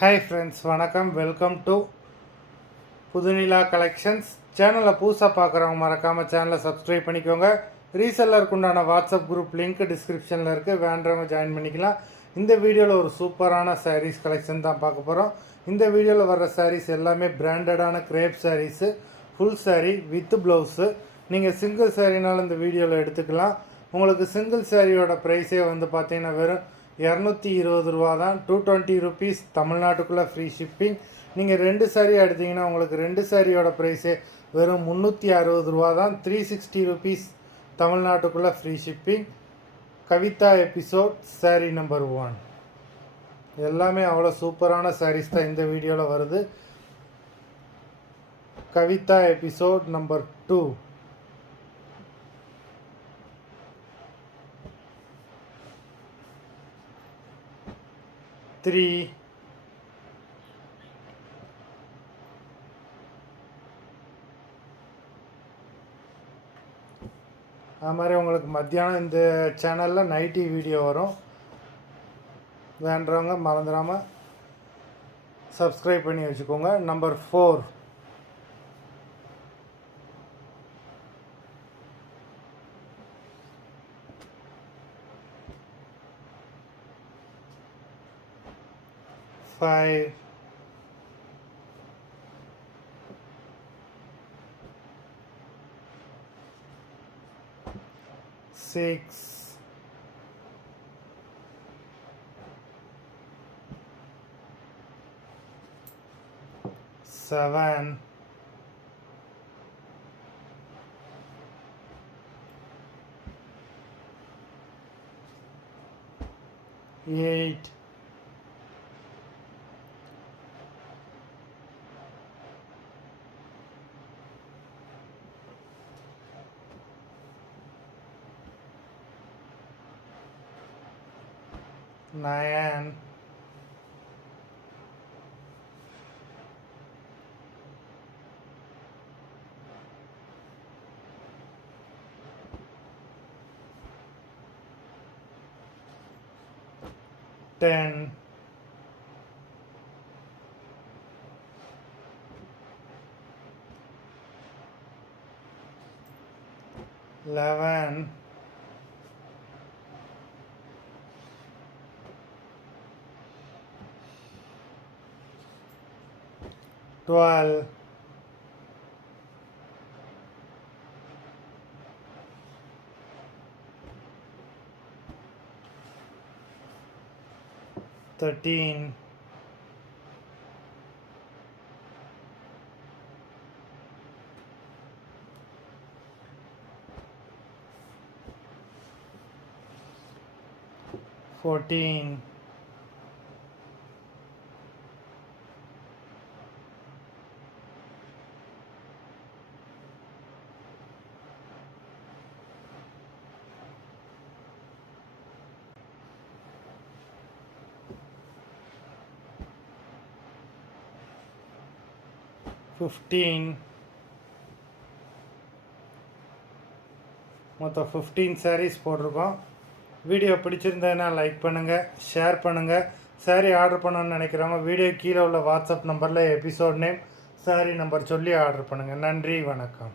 Hi friends, வணக்கம். Welcome to Pudhunila collections. சேனலை புதுசாக பார்க்குறவங்க மறக்காமல் சேனலை சப்ஸ்கிரைப் பண்ணிக்கோங்க. ரீசெல்லருக்கு உண்டான வாட்ஸ்அப் குரூப் லிங்க் டிஸ்கிரிப்ஷனில் இருக்குது, வேண்டவங்க ஜாயின் பண்ணிக்கலாம். இந்த வீடியோவில் ஒரு சூப்பரான சாரீஸ் கலெக்ஷன் தான் பார்க்க போகிறோம். இந்த வீடியோவில் வர்ற சாரீஸ் எல்லாமே பிராண்டடான crepe sarees, full saree with blouse. நீங்கள் சிங்கிள் சாரீனாலும் இந்த வீடியோவில் எடுத்துக்கலாம். உங்களுக்கு சிங்கிள் சாரியோட ப்ரைஸே வந்து பார்த்தீங்கன்னா வெறும் 220 ரூபா தான். 220 ருபீஸ் தமிழ்நாட்டுக்குள்ளே ஃப்ரீ ஷிப்பிங். நீங்கள் 2 சாரீ எடுத்திங்கன்னா உங்களுக்கு 2 சாரியோட ப்ரைஸே வெறும் 360 ரூபா தான். 360 ருபீஸ் தமிழ்நாட்டுக்குள்ளே ஃப்ரீ ஷிப்பிங். கவிதா எபிசோட் சாரீ நம்பர் 1 எல்லாமே அவ்வளோ சூப்பரான சாரீஸ் தான் இந்த வீடியோவில் வருது. கவிதா எபிசோட் நம்பர் 2 3 அது மாதிரி உங்களுக்கு மத்தியானம் இந்த சேனலில் நைட்டி வீடியோ வரும். வேண்டவங்க மறந்துடாமல் சப்ஸ்கிரைப் பண்ணி வச்சுக்கோங்க. நம்பர் 4 5 6 7 8 9 10 11 12 13 14 15 மொத்தம் 15 சாரீஸ் போட்டிருக்கோம். வீடியோ பிடிச்சிருந்ததுன்னா லைக் பண்ணுங்கள், ஷேர் பண்ணுங்கள். சாரீ ஆர்டர் பண்ணணும்னு நினைக்கிறவங்க வீடியோ கீழே உள்ள வாட்ஸ்அப் நம்பரில் எபிசோட் நேம், சாரீ நம்பர் சொல்லி ஆர்டர் பண்ணுங்கள். நன்றி, வணக்கம்.